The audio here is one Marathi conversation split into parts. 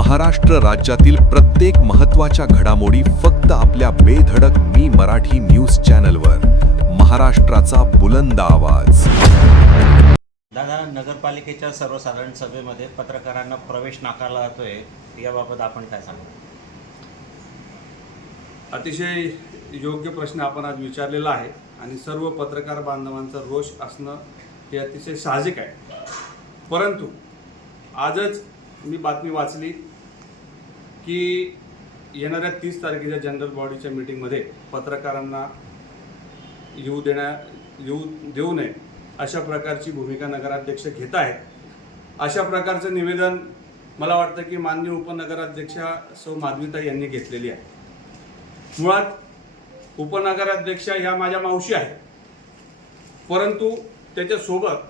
महाराष्ट्र राज्यातील प्रत्येक महत्त्वाच्या घडामोडी फक्त आपल्या बेधडक मी मराठी न्यूज चॅनलवर. महाराष्ट्राचा बुलंद आवाज. दादा, नगरपालिकेच्या सर्वसाधारण सभेमध्ये पत्रकारांना प्रवेश नाकारला जातोय, याबाबत आपण काय सांगू? अतिशय योग्य प्रश्न आपण आज विचारलेला आहे आणि सर्व पत्रकार बांधवांचा रोष असणं हे अतिशय साहजिक आहे. परंतु आजच मी बातमी वाचली की येणाऱ्या 30 तारखेच्या जनरल बॉडीच्या मीटिंगमध्ये पत्रकारांना येऊ देऊ नये अशा प्रकारची भूमिका नगराध्यक्ष घेत आहेत. अशा प्रकारचं निवेदन मला वाटतं की माननीय उपनगराध्यक्षा सौ माधवीताई यांनी घेतलेली आहे. मुळात उपनगराध्यक्षा ह्या माझ्या मावशी आहेत, परंतु त्याच्यासोबत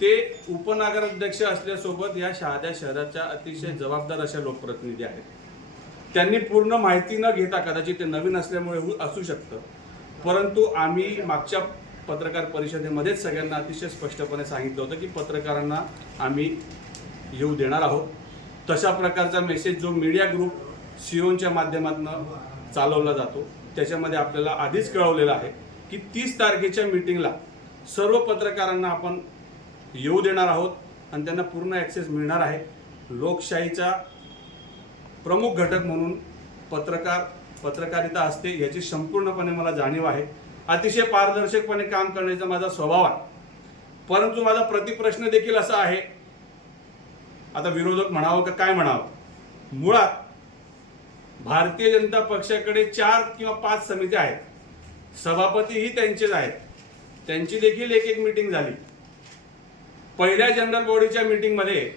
ते उपनगराध्यक्ष असल्यासोबत या शहाद्या शहराच्या अतिशय जबाबदार अशा लोकप्रतिनिधी आहेत. त्यांनी पूर्ण माहिती न घेता, कदाचित ते नवीन असल्यामुळे असू शकतं, परंतु आम्ही मागच्या पत्रकार परिषदेमध्येच सगळ्यांना अतिशय स्पष्टपणे सांगितलं होतं की पत्रकारांना आम्ही येऊ देणार आहोत. तशा प्रकारचा मेसेज जो मीडिया ग्रुप सिओनच्या माध्यमातून चालवला जातो त्याच्यामध्ये आपल्याला आधीच कळवलेलं आहे की 30 तारखेच्या मीटिंगला सर्व पत्रकारांना आपण येऊ देणार आहोत आणि त्यांना पूर्ण ॲक्सेस मिळणार आहे. लोकशाहीचा प्रमुख घटक म्हणून पत्रकारिता असते याची संपूर्णपणे मला जाणीव आहे. अतिशय पारदर्शकपणे काम करण्याचा माझा स्वभाव आहे. परंतु माझा प्रतिप्रश्न देखील असा आहे, आता विरोधक म्हणावं का काय म्हणावं, मुळात भारतीय जनता पक्षाकडे 4 किंवा 5 समित्या आहेत, सभापतीही त्यांचेच आहेत, त्यांची देखील एक मीटिंग झाली. पहिल्या जनरल बॉडीच्या मीटिंगमध्ये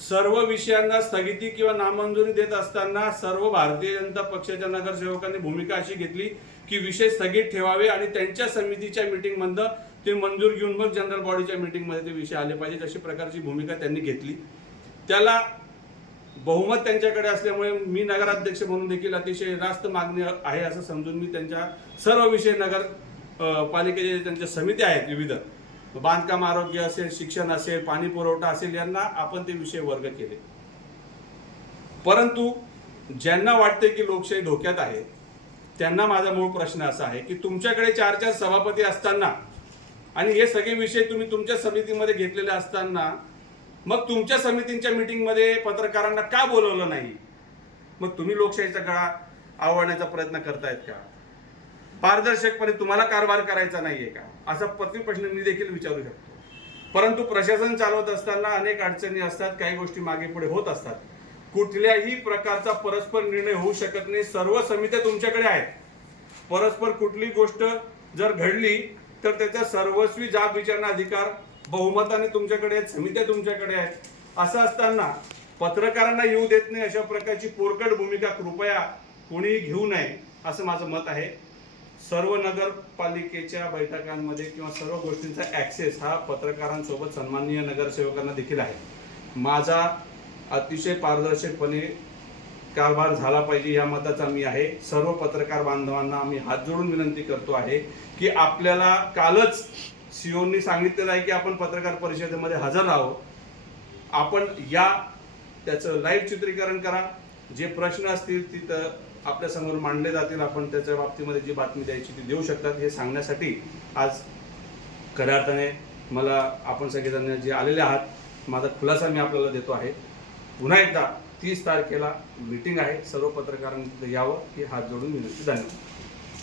सर्व विषयांना स्थगिती किंवा नामंजुरी देत असताना सर्व भारतीय जनता पक्षाच्या नगरसेवकांनी भूमिका अशी घेतली की विषय स्थगित ठेवावे आणि त्यांच्या समितीच्या मीटिंगमधनं ते मंजूर घेऊन मग जनरल बॉडीच्या मीटिंगमध्ये ते विषय आले पाहिजेत अशी प्रकारची भूमिका त्यांनी घेतली. त्याला बहुमत त्यांच्याकडे असल्यामुळे मी नगराध्यक्ष म्हणून देखील अतिशय रास्त मागणी आहे असं समजून मी त्यांच्या सर्व विषय नगर पालिकेचे त्यांच्या समित्या आहेत, विविध बांधकाम, आरोग्य असेल, शिक्षण असेल, पाणी पुरवठा असेल, यांना आपण ते विषय वर्ग केले. परंतु ज्यांना वाटते की लोकशाही धोक्यात आहे त्यांना माझा मूळ प्रश्न असा आहे की तुमच्याकडे 4 सभापती असताना आणि हे सगळे विषय तुम्ही तुमच्या समितीमध्ये घेतलेले असताना मग तुमच्या समितींच्या मीटिंगमध्ये पत्रकारांना का बोलवलं नाही? मग तुम्ही लोकशाहीचा गळा आवळण्याचा प्रयत्न करतायत का? पारदर्शकपणे तुम्हाला कारभार करायचा नाहीये का? असा प्रतिप्रश्न मी देखील विचारू शकतो. परंतु प्रशासन चालवत असताना अनेक अडचणी असतात, काही गोष्टी मागे पुढे होत असतात. कुठल्याही प्रकारचा परस्पर निर्णय होऊ शकत नाही. सर्व समित्या तुमच्याकडे आहेत. परस्पर कुठली गोष्ट जर घडली तर त्याचा सर्वस्वी जाब विचारणा अधिकार बहुमताने तुमच्याकडे आहेत, समित्या तुमच्याकडे आहेत. असं असताना पत्रकारांना येऊ देत नाही अशा प्रकारची पोरकट भूमिका कृपया कोणीही घेऊ नये असं माझं मत आहे. सर्व नगरपालिकेच्या बैठकांमध्ये किंवा सर्व गोष्टींचा ॲक्सेस हा पत्रकारांसोबत सन्माननीय नगरसेवकांना देखील आहे. माझा अतिशय पारदर्शकपणे कारभार झाला पाहिजे या मताचा मी आहे. सर्व पत्रकार बांधवांना आम्ही हात जोडून विनंती करतो आहे की आपल्याला कालच सीओनी सांगितलेलं आहे की आपण पत्रकार परिषदेमध्ये हजर राहावं. आपण त्याचं लाईव्ह चित्रीकरण करा. जे प्रश्न असतील तिथं आपल्यासमोर मांडले जातील. आपण त्याच्या बाबतीमध्ये जी बातमी द्यायची ती देऊ शकतात. हे सांगण्यासाठी आज खऱ्या अर्थाने मला आपण सगळेजण जे आलेले आहात माझा खुलासा मी आपल्याला देतो आहे. पुन्हा एकदा 30 तारखेला मीटिंग आहे. सर्व पत्रकारांनी यावं ही हात जोडून विनंती. धन्यवाद.